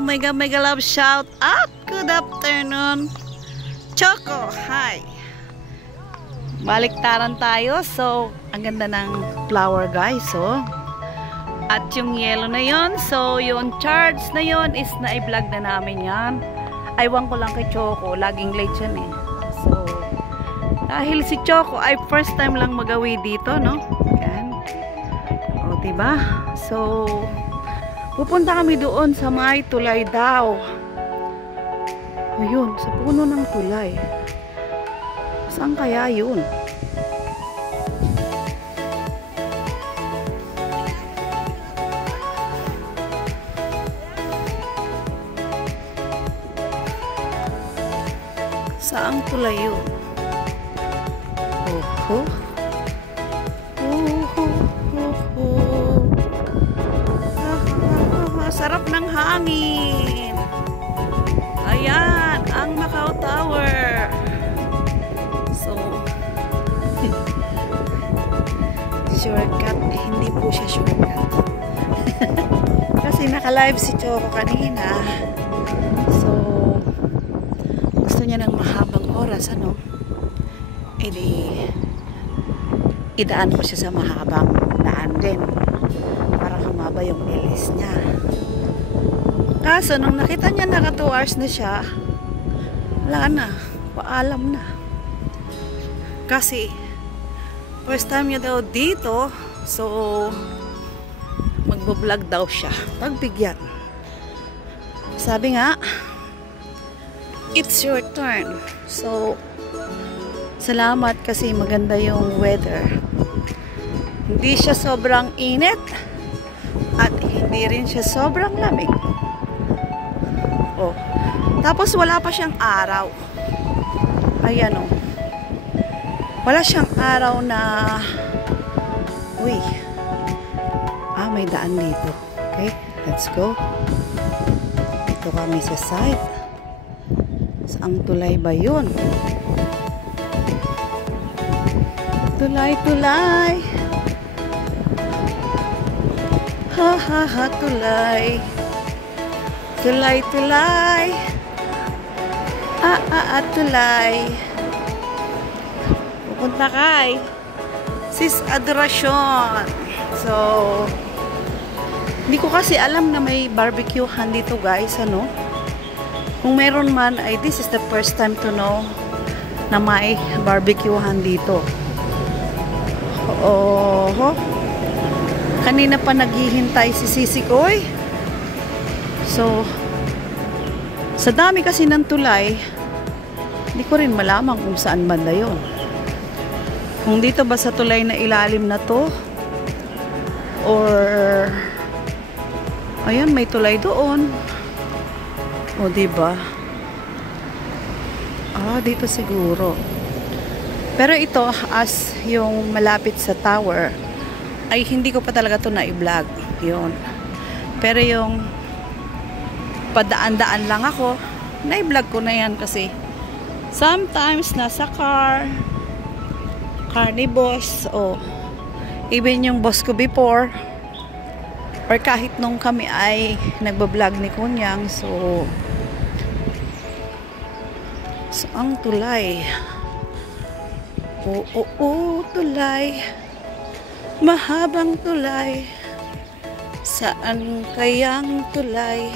mega love shout out. Good afternoon. Choco, hi. Baliktaran tayo. So, ang ganda ng flower guys. So, at yung yellow na yon, so yung charge na yon is na-vlog na namin yan. Aywan ko lang kay Choco, laging late yan eh. So, dahil si Choco ay first time lang magawi dito, no? Yan. O, diba? So, pupunta kami doon sa may tulay daw. Ayun, sa puno ng tulay. Saan kaya yun? Saan tulay yun? Oh. Sarap ng hangin. Ayan, ang Macau Tower. So, shortcut. Hindi po siya shortcut. Kasi naka-live si Choco kanina. So, gusto niya ng mahabang oras, ano? Idaan ko siya sa mahabang daan din. Para humaba yung bilis niya. Kaso, nung nakita niya naka 2 hours na siya, wala na. Paalam na. Kasi, first time niya daw dito, so, magbablog daw siya. Pagbigyan. Sabi nga, it's your turn. So, salamat kasi maganda yung weather. Hindi siya sobrang init at hindi rin siya sobrang lamig. Oh. Tapos wala pa siyang araw. Ayan oh. Wala siyang araw na uy. May daan dito. Okay, let's go. Dito kami sa site. Saang tulay ba yun? Tulay. Ha, tulay. Tulay. Tulay. Pupunta kay Sis Adoracion. So, hindi ko kasi alam na may barbecuehan dito guys, ano? Kung meron man, ay this is the first time to know na may barbecuehan dito. Oh, kanina pa naghihintay si Sisi Koy. So, sa dami kasi ng tulay, hindi ko rin malaman kung saan banda yun. Kung dito ba sa tulay na ilalim na to, or ayan, may tulay doon. O, diba? Dito siguro. Pero ito, as yung malapit sa tower, ay hindi ko pa talaga to na-i-vlog. Yun. Pero yung padaan-daan lang ako, na-i-vlog ko na yan kasi sometimes nasa car ni boss, even yung boss ko before, or kahit nung kami ay nagbablog ni Kunyang, so ang tulay. Tulay. Mahabang tulay. Saan kayang tulay?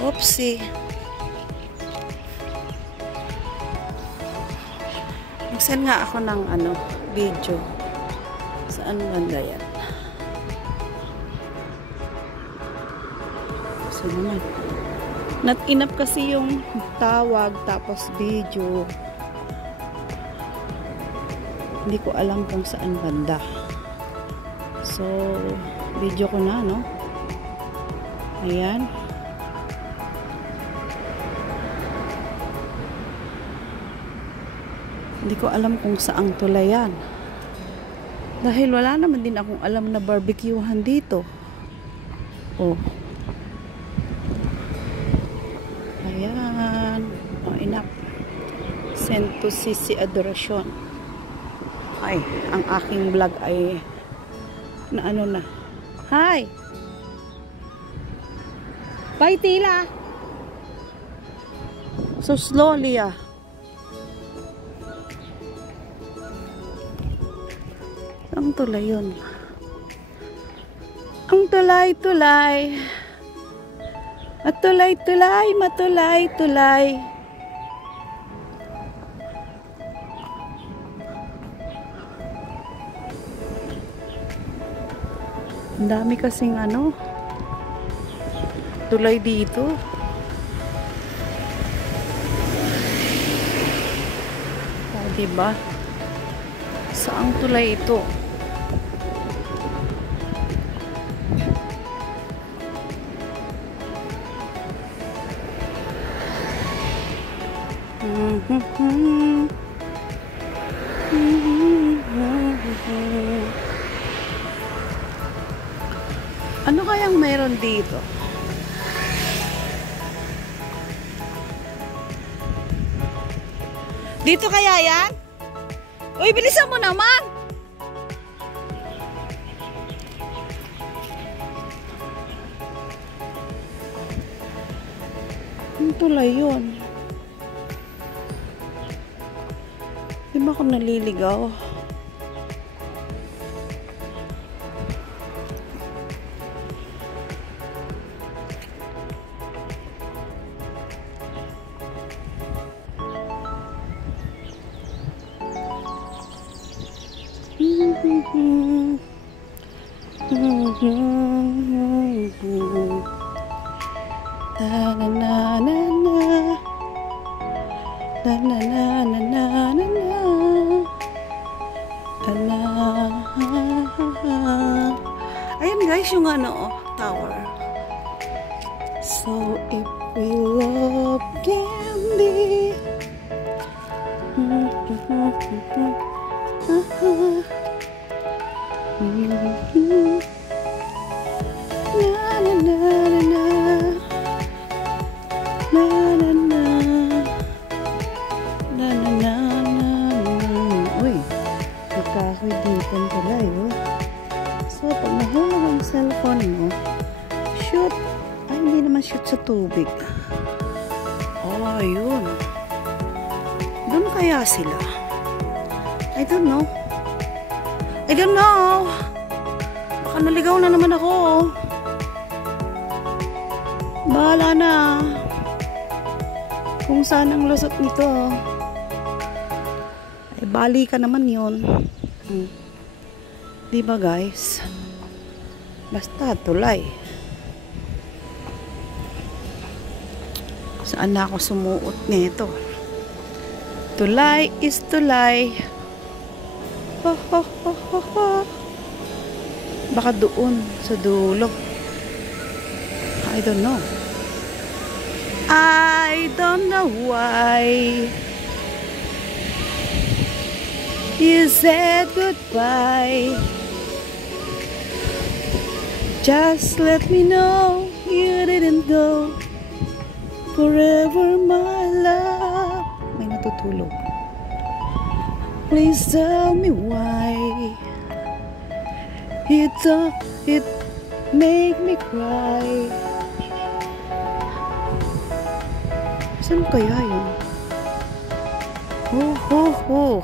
Oopsie. Mag-send nga ako ng video. Saan banda yan? So naman. Not enough kasi yung tawag tapos video. Hindi ko alam kung saan banda. So, video ko na, no? Ayan. Hindi ko alam kung saang tulayan. Dahil wala naman din akong alam na barbecuehan dito. Oh. Ayan. Enough. Send to Sisi Adoracion. Ay, ang aking vlog ay na. Hi! Bye, Tila. So slowly, ah. Ang tulay yun. Ang tulay-tulay. At tulay-tulay, matulay-tulay. Ang dami kasing ano, tulay dito. O, diba? Saang tulay ito? Ano kayang meron dito? Dito kaya yan? Uy, bilisan mo naman! Ang tulay yun. Di ba ako naliligaw? Na na na na na. Na na na na na na na. Ayan guys, yung ano, tower. So if we love candy, na na na na na. Na na na na na na na. Uy, nagkahoy dito ang tulay, oh. So, pag nahulog ang cellphone mo, shoot. Ay, hindi naman shoot sa tubig. Oh, yun. Doon kaya sila? I don't know. I don't know. Baka naligaw na naman ako. Bahala na. Kung saan ang lusot nito. Ay, bali ka naman yun. Diba guys? Basta tulay. Saan na ako sumuot nito? Tulay is tulay. Ho, ho, ho, ho, ho. Baka doon sa dulo. I don't know. I don't know why you said goodbye. Just let me know you didn't go forever, my love. May natutulog. Please tell me why it make me cry. Saan kaya yun? Ho, ho, ho.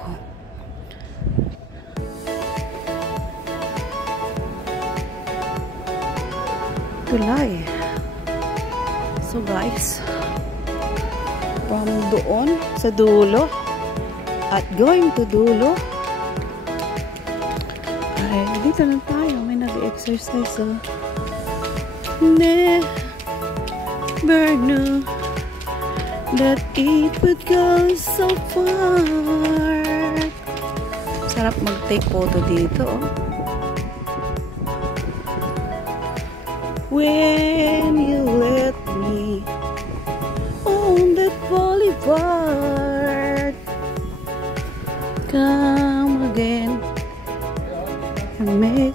Tulay. So guys, from doon sa dulo at going to dulo, ay dito lang tayo. May nag-exercise, oh. Never knew that it would go so far. Sarap mag-take photo dito, oh. When you let me on that boulevard, come again and make.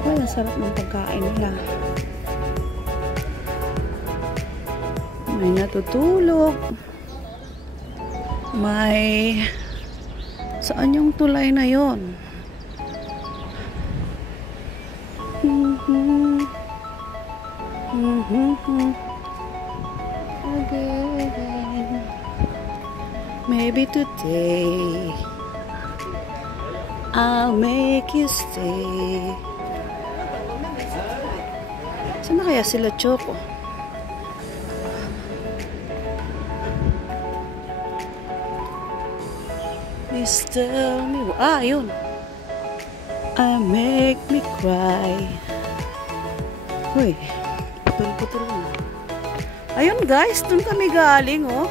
Wala, sarap ng pagkain nila. May natutulog. May... Saan yung tulay na yon? Again. Maybe today I'll make you stay. Saan na kaya sila, Choco? Please tell me. Yun. I make me cry. Uy, putol-putol na. Ayun guys, dun kami galing, oh.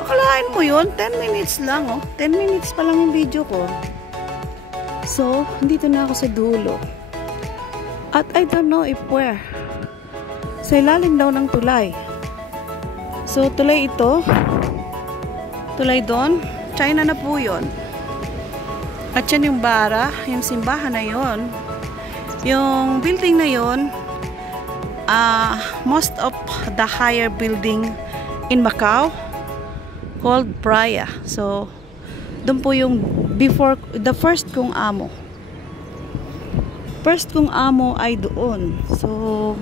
Akalain mo yun, 10 minutes lang, oh. 10 minutes pa lang yung video ko. So, dito na ako sa dulo. At I don't know if where. Sa ilalim daw ng tulay. So, tulay ito. Tulay doon. China na po yun. At yan yung bara, yung simbahan na yun. Yung building na yun, most of the higher building in Macau called Praia. So, doon po yung before, the first kong amo. First kong amo ay doon. So,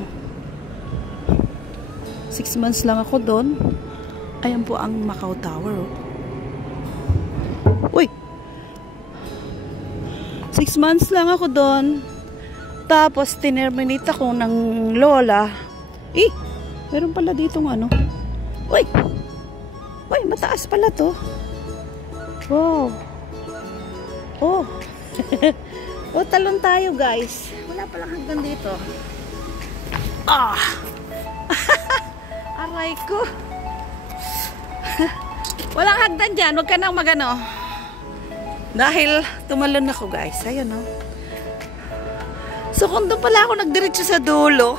6 months lang ako doon. Ayan po ang Macau Tower. Uy! 6 months lang ako doon. Tapos, tinerminate ako ng lola. Meron pala ditong ano. Uy! Uy, mataas pala to. Wow. Oh. Talon tayo, guys. Wala palang hagdan dito. Aray ko. Walang hagdan dyan. Huwag ka nang magano. Dahil tumalon ako, guys. Ayan, oh. So, kung doon pala ako nagdiretso sa dulo.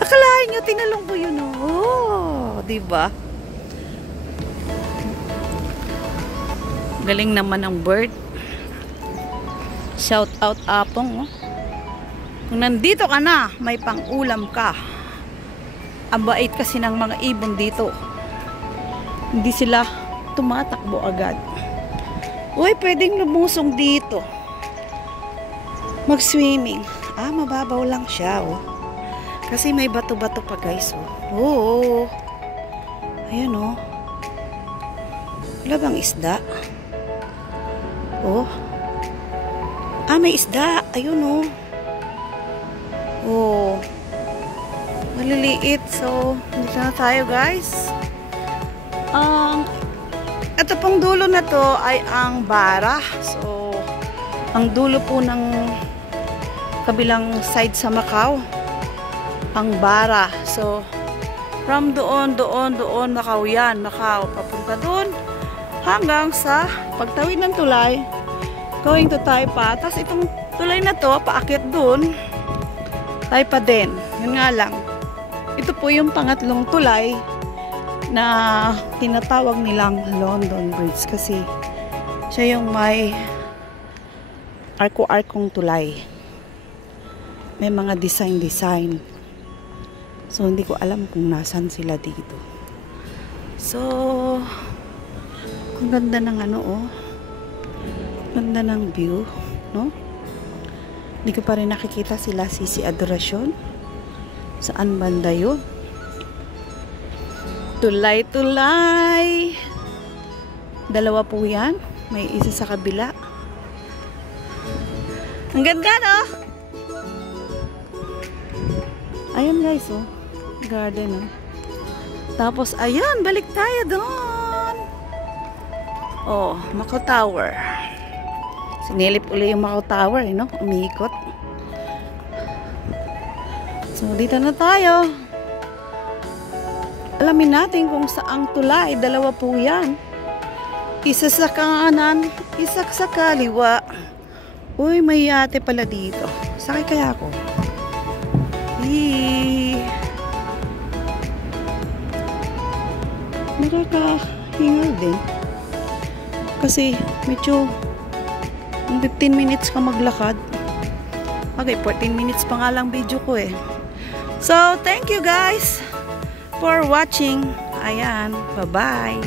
Akalain nyo, tinalong ko yun, oh. Diba? Galing naman ng bird. Shout out Apong, oh. Kung nandito ka na, may pang-ulam ka. Ang bait kasi ng mga ibon dito. Hindi sila tumatakbo agad. Uy, pwedeng lumusong dito. Mag-swimming. Mababaw lang siya, oh. Kasi may bato-bato pa, guys, oh. Oo. Ayan, oh. Wala bang isda? Oh. May isda. Ayun, oh. Oh. Maliliit. So, dito na tayo, guys. Ito pong dulo na to ay ang bara. So, ang dulo po ng kabilang side sa Macau, ang bara. So, from doon, Macau yan. Macau, papunta doon. Hanggang sa pagtawid ng tulay, going to Taipa. Tapos itong tulay na to, paakyat doon, Taipa din. Yun nga lang. Ito po yung pangatlong tulay na tinatawag nilang London Bridge kasi siya yung may arko-arkong tulay. May mga design. So, hindi ko alam kung nasan sila dito. So, ang ganda ng ano, oh. Ganda ng view, no? Hindi ko pa rin nakikita sila Sisi Adoracion. Saan banda yun? Tulay. Dalawa po yan. May isa sa kabila. Ang ganda, no? Ayan, guys, oh. Garden, oh. Tapos, ayan, balik tayo doon. Oh, Macau Tower. Sinilip uli yung Macau Tower, no? Umiikot. So, dito na tayo. Alamin natin kung saang tulay. Dalawa po yan. Isa sa kanan, isa sa kaliwa. Uy, may yate pala dito. Sakay kaya ako? Nakakahingal din. Kasi medyo 15 minutes ka maglakad. Okay, 14 minutes pa nga lang video ko, eh. So, thank you guys for watching. Ayan, bye-bye.